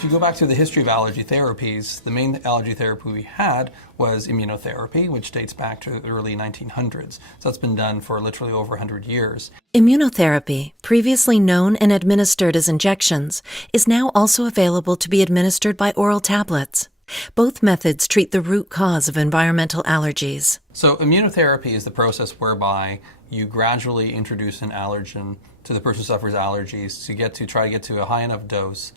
If you go back to the history of allergy therapies, the main allergy therapy we had was immunotherapy, which dates back to the early 1900s. So that's been done for literally over 100 years. Immunotherapy, previously known and administered as injections, is now also available to be administered by oral tablets. Both methods treat the root cause of environmental allergies. So immunotherapy is the process whereby you gradually introduce an allergen to the person who suffers allergies to try to get to a high enough dose,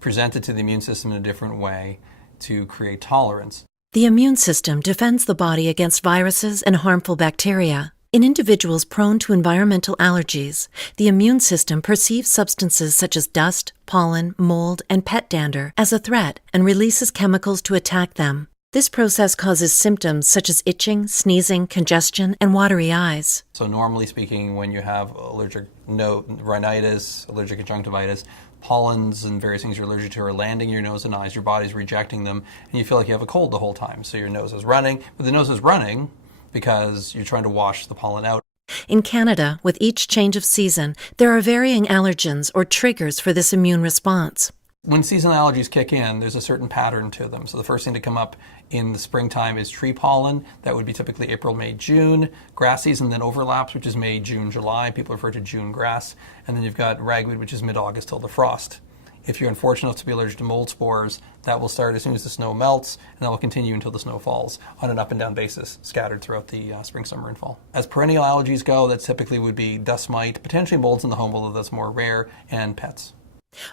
present it to the immune system in a different way to create tolerance. The immune system defends the body against viruses and harmful bacteria. In individuals prone to environmental allergies, the immune system perceives substances such as dust, pollen, mold, and pet dander as a threat and releases chemicals to attack them. This process causes symptoms such as itching, sneezing, congestion, and watery eyes. So normally speaking, when you have allergic rhinitis, allergic conjunctivitis, pollens and various things you're allergic to are landing in your nose and eyes, your body's rejecting them, and you feel like you have a cold the whole time. So your nose is running, but the nose is running because you're trying to wash the pollen out. In Canada, with each change of season, there are varying allergens or triggers for this immune response. When seasonal allergies kick in, there's a certain pattern to them. So the first thing to come up in the springtime is tree pollen. That would be typically April, May, June. Grass season then overlaps, which is May, June, July. People refer to June grass. And then you've got ragweed, which is mid-August till the frost. If you're unfortunate enough to be allergic to mold spores, that will start as soon as the snow melts, and that will continue until the snow falls on an up and down basis, scattered throughout the spring, summer, and fall. As perennial allergies go, that typically would be dust mite, potentially molds in the home, although that's more rare, and pets.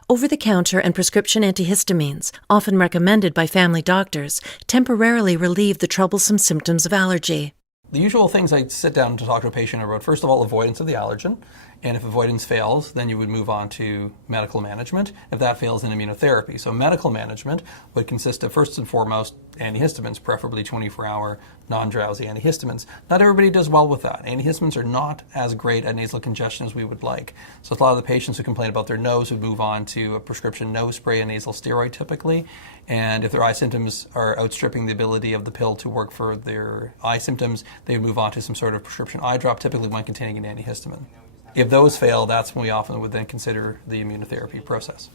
Over-the-counter and prescription antihistamines, often recommended by family doctors, temporarily relieve the troublesome symptoms of allergy. The usual things I sit down to talk to a patient about, first of all, avoidance of the allergen. And if avoidance fails, then you would move on to medical management. If that fails, then immunotherapy. So medical management would consist of, first and foremost, antihistamines, preferably 24-hour non-drowsy antihistamines. Not everybody does well with that. Antihistamines are not as great at nasal congestion as we would like. So a lot of the patients who complain about their nose would move on to a prescription nose spray, a nasal steroid typically. And if their eye symptoms are outstripping the ability of the pill to work for their eye symptoms, they would move on to some sort of prescription eye drop, typically one containing an antihistamine. If those fail, that's when we often would then consider the immunotherapy process.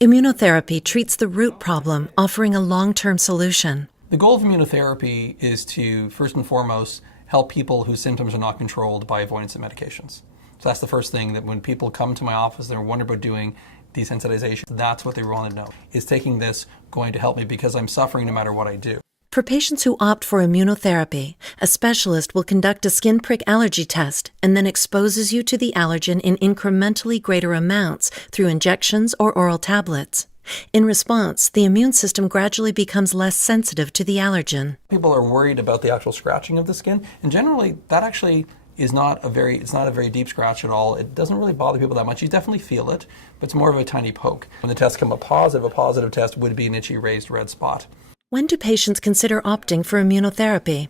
Immunotherapy treats the root problem, offering a long-term solution. The goal of immunotherapy is to, first and foremost, help people whose symptoms are not controlled by avoidance of medications. So that's the first thing, that when people come to my office, they're wondering about doing desensitization. That's what they want to know. Is taking this going to help me because I'm suffering no matter what I do? For patients who opt for immunotherapy, a specialist will conduct a skin prick allergy test and then exposes you to the allergen in incrementally greater amounts through injections or oral tablets. In response, the immune system gradually becomes less sensitive to the allergen. People are worried about the actual scratching of the skin, and generally that actually is not a very deep scratch at all. It doesn't really bother people that much. You definitely feel it, but it's more of a tiny poke. When the tests come up positive, a positive test would be an itchy raised red spot. When do patients consider opting for immunotherapy?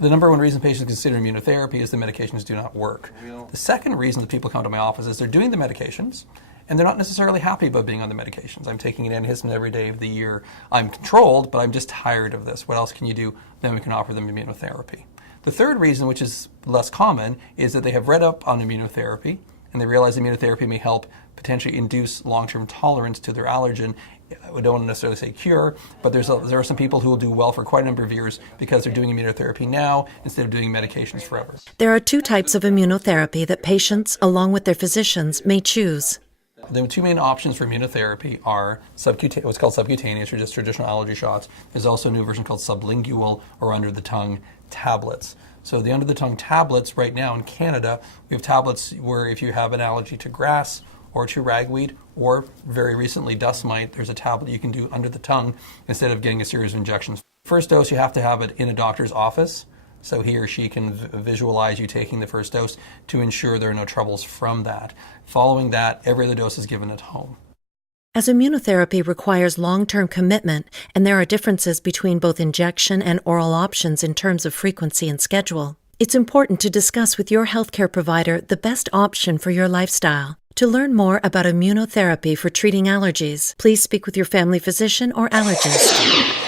The number one reason patients consider immunotherapy is the medications do not work. The second reason that people come to my office is they're doing the medications, and they're not necessarily happy about being on the medications. I'm taking an antihistamine every day of the year. I'm controlled, but I'm just tired of this. What else can you do? Then we can offer them immunotherapy. The third reason, which is less common, is that they have read up on immunotherapy, and they realize immunotherapy may help potentially induce long-term tolerance to their allergen. We don't necessarily say cure, but there are some people who will do well for quite a number of years because they're doing immunotherapy now instead of doing medications forever. There are two types of immunotherapy that patients, along with their physicians, may choose. The two main options for immunotherapy are what's called subcutaneous, or just traditional allergy shots. There's also a new version called sublingual, or under-the-tongue tablets. So the under-the-tongue tablets right now in Canada, we have tablets where if you have an allergy to grass or to ragweed, or very recently dust mite, there's a tablet you can do under the tongue instead of getting a series of injections. First dose, you have to have it in a doctor's office, so he or she can visualize you taking the first dose to ensure there are no troubles from that. Following that, every other dose is given at home. As immunotherapy requires long-term commitment, and there are differences between both injection and oral options in terms of frequency and schedule, it's important to discuss with your healthcare provider the best option for your lifestyle. To learn more about immunotherapy for treating allergies, please speak with your family physician or allergist.